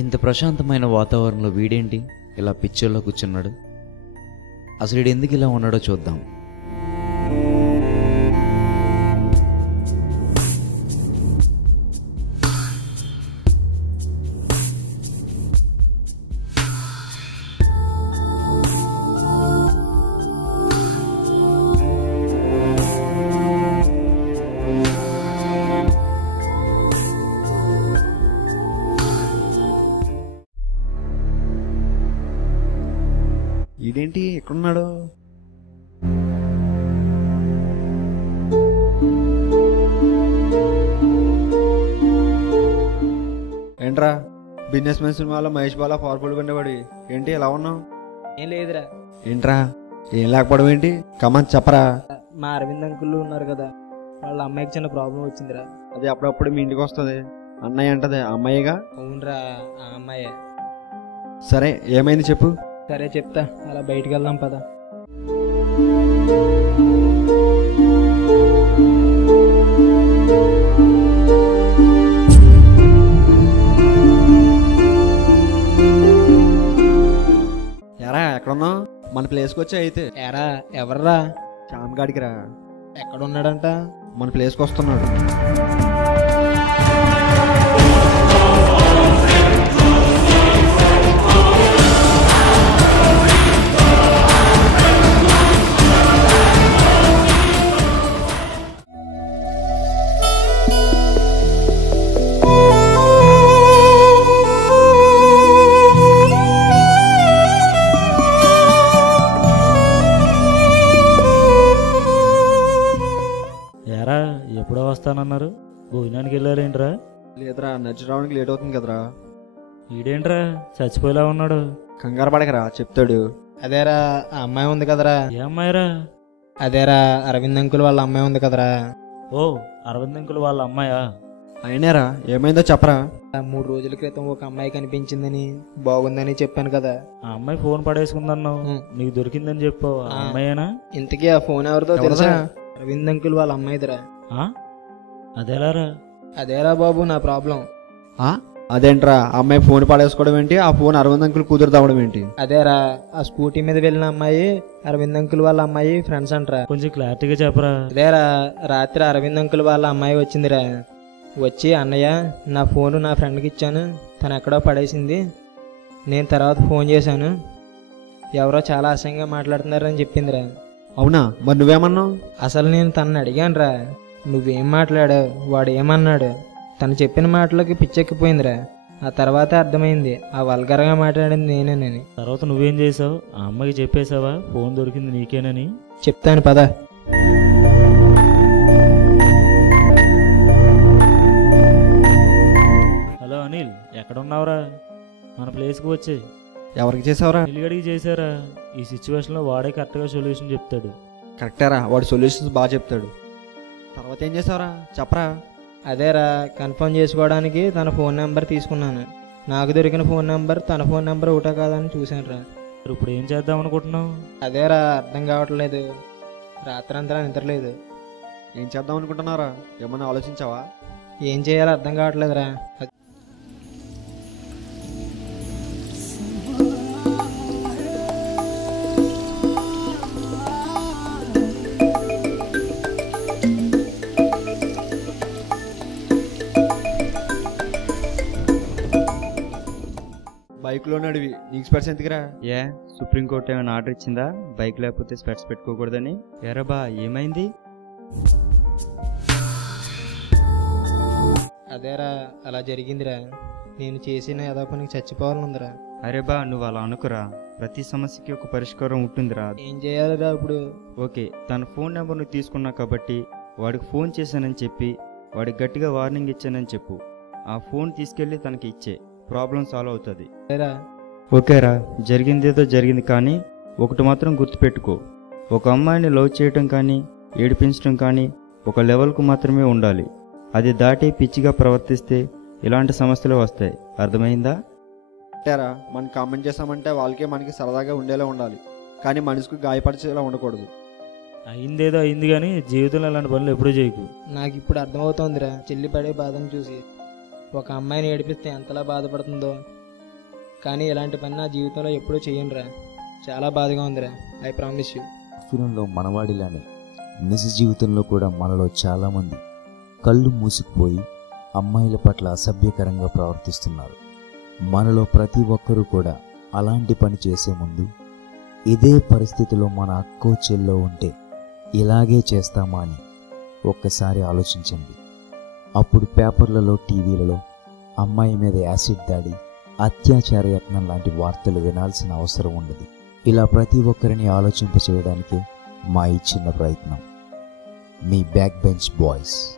ఇంత ప్రశాంతమైన వాతావరణంలో వీడేంటి ఇలా పిచ్చోల్లో కూర్చున్నాడు? అసలు వీడు ఎందుకు ఇలా ఉన్నాడో చూద్దాం. ఇదేంటి ఎక్కడున్నాడు? ఏంట్రా బిజినెస్ మెన్ సినిమాలో మహేష్ బాలా పవర్ఫుల్ ఉండేవాడి ఏంటి ఎలా ఉన్నావు? ఏం లేదురా. ఏంట్రా ఏం లేకపోవడం ఏంటి? కమన్ చెప్పరా. మా అరవింద్ అంకుల్ ఉన్నారు కదా, వాళ్ళ అమ్మాయికి చిన్న ప్రాబ్లం వచ్చిందిరా. అది అప్పుడప్పుడు మీ ఇంటికి వస్తుంది, అన్నయ్య అంటది అమ్మాయిగా. అవునరా, ఆ అమ్మాయే. సరే ఏమైంది చెప్పు. సరే చెప్తా, అలా బయటికి వెళ్దాం పద. ఎరా ఎక్కడున్నావు? మన ప్లేస్కి వచ్చా అయితే. ఎరా ఎవర్రా? చామగాడికి రా. ఎక్కడున్నాడంట? మన ప్లేస్కి వస్తున్నాడు. ఎరా ఎప్పుడో వస్తానన్నారు, భోజనానికి వెళ్ళారేంట్రా? లేదురా నడిచి రావడానికి లేట్ అవుతుంది కదరా. ఈడేంట్రా చచ్చిపోయేలా ఉన్నాడు? కంగారు పడకరా చెప్తాడు. అదేరా ఆ అమ్మాయి ఉంది కదరా. ఏ అమ్మాయిరా? అదేరా అరవింద్ అంకుల్ వాళ్ళ అమ్మాయి ఉంది కదరా. ఓ అరవింద్ అంకుల్ వాళ్ళ అమ్మాయా? అయినారా ఏమైందో చెప్పరా. 3 రోజుల క్రితం ఒక అమ్మాయి కనిపించిందని, బాగుందని చెప్పాను కదా. ఆ అమ్మాయి ఫోన్ పడేసుకుందన్నావు, నీకు దొరికిందని చెప్పు. ఆ అమ్మాయేనా? ఇంతకీ ఆ ఫోన్ ఎవరిదో తెలుసా? అరవింద్ అంకుల్ వాళ్ళ అమ్మాయిదిరా. అదేలారా? అదేరా బాబు నా ప్రాబ్లం. అదేంట్రా అమ్మాయి ఫోన్ పడేసుకోవడం ఏంటి? ఆ ఫోన్ అరవింద్ అంకుల్ కూతురు తవ్వడం ఏంటి? అదేరా ఆ స్కూటీ మీద వెళ్ళిన అమ్మాయి అరవింద్ అంకుల్ వాళ్ళ అమ్మాయి ఫ్రెండ్స్ అంటరా. కొంచెం క్లారిటీగా చెప్పరా. అదేరా రాత్రి అరవింద్ అంకుల్ వాళ్ళ అమ్మాయి వచ్చిందిరా. వచ్చి అన్నయ్య నా ఫోన్ నా ఫ్రెండ్కి ఇచ్చాను, తను ఎక్కడో పడేసింది, నేను తర్వాత ఫోన్ చేశాను, ఎవరో చాలా అసహ్యంగా మాట్లాడుతున్నారని చెప్పిందిరా. అవునా? మరి నువ్వేమన్నావు? అసలు నేను తనని అడిగానురా, నువ్వేం మాట్లాడావు, వాడు ఏమన్నాడు. తను చెప్పిన మాటలకి పిచ్చెక్కిపోయిందిరా. ఆ తర్వాత అర్థమైంది ఆ వల్గర్గా మాట్లాడింది నేనేనని. తర్వాత నువ్వేం చేసావు? ఆ అమ్మాయికి చెప్పేశావా ఫోన్ దొరికింది నీకేనని? చెప్తాను పద. హలో అనిల్, ఎక్కడున్నావురా? మన ప్లేస్కి వచ్చి. ఎవరికి చేసావురా? నిలిగడికి చేశారా? ఈ సిచ్యువేషన్లో వాడే కరెక్ట్గా సొల్యూషన్ చెప్తాడు. కరెక్టేరా, వాడు సొల్యూషన్స్ బాగా చెప్తాడు. తర్వాత ఏం చేసావురా చెప్పరా. అదేరా కన్ఫర్మ్ చేసుకోవడానికి తన ఫోన్ నెంబర్ తీసుకున్నాను. నాకు దొరికిన ఫోన్ నెంబర్ తన ఫోన్ నెంబర్ ఒకటా కాదని చూశాను రా. ఇప్పుడు ఏం చేద్దాం అనుకుంటున్నావు? అదేరా అర్థం కావట్లేదు, రాత్రంతా నిద్రలేదు. ఏం చేద్దాం అనుకుంటున్నారా? ఏమన్నా ఆలోచించావా? ఏం చేయాలో అర్థం కావట్లేదురా. బైక్లో నడివి నీకు స్పెట్స్ ఎందుకురా? సుప్రీంకోర్టు ఏమైనా ఆర్డర్ ఇచ్చిందా బైక్ లేకపోతే స్పెట్స్ పెట్టుకోకూడదని? ఎరా బా ఏమైంది? అదేరా అలా జరిగిందిరా. నేను చేసిన ఏదో పనికి చచ్చిపోవాలనుందిరా. అరే బా నువ్వు అలా అనుకురా, ప్రతి సమస్యకి ఒక పరిష్కారం ఉంటుందిరా. ఏం చేయాలిరా ఇప్పుడు? ఓకే, తన ఫోన్ నెంబర్ నువ్వు తీసుకున్నావు కాబట్టి వాడికి ఫోన్ చేశానని చెప్పి వాడికి గట్టిగా వార్నింగ్ ఇచ్చానని చెప్పు. ఆ ఫోన్ తీసుకెళ్ళి తనకి ఇచ్చే, ప్రాబ్లం సాల్వ్ అవుతుంది. ఓకేరా, జరిగిందేదో జరిగింది, కానీ ఒకటి మాత్రం గుర్తుపెట్టుకో, ఒక అమ్మాయిని లవ్ చేయటం కానీ ఏడిపించడం కానీ ఒక లెవెల్కు మాత్రమే ఉండాలి. అది దాటి పిచ్చిగా ప్రవర్తిస్తే ఇలాంటి సమస్యలు వస్తాయి. అర్థమైందా? అంటారా మనం కామెంట్ చేసామంటే వాళ్ళకే మనకి సరదాగా ఉండేలా ఉండాలి, కానీ మనసుకు గాయపరిచేలా ఉండకూడదు. అయిందేదో అయింది, కానీ జీవితంలో అలాంటి పనులు ఎప్పుడూ చేయకు. నాకు ఇప్పుడు అర్థమవుతోందిరా చెల్లి పడే బాధను చూసి. ఒక అమ్మాయిని ఏడిపిస్తే ఎంతలా బాధపడుతుందో కానీ ఇలాంటి పని నా జీవితంలో ఎప్పుడూ చెయ్యనురా. చాలా బాధగా ఉందిరా. I promise you. ఫిల్మ్లో మనవాడిలానే నిజ జీవితంలో కూడా మనలో చాలామంది కళ్ళు మూసుకుపోయి అమ్మాయిల పట్ల అసభ్యకరంగా ప్రవర్తిస్తున్నారు. మనలో ప్రతి ఒక్కరూ కూడా అలాంటి పని చేసే ముందు ఇదే పరిస్థితిలో మన అక్కో చెల్లో ఉంటే ఇలాగే చేస్తామా అని ఒక్కసారి ఆలోచించండి. అప్పుడు పేపర్లలో, టీవీలలో అమ్మాయి మీద యాసిడ్ దాడి, అత్యాచార యత్నం లాంటి వార్తలు వినాల్సిన అవసరం ఉండదు. ఇలా ప్రతి ఒక్కరిని ఆలోచింప చేయడానికే మా ఈ చిన్న ప్రయత్నం. మీ బ్యాక్ బెంచ్ బాయ్స్.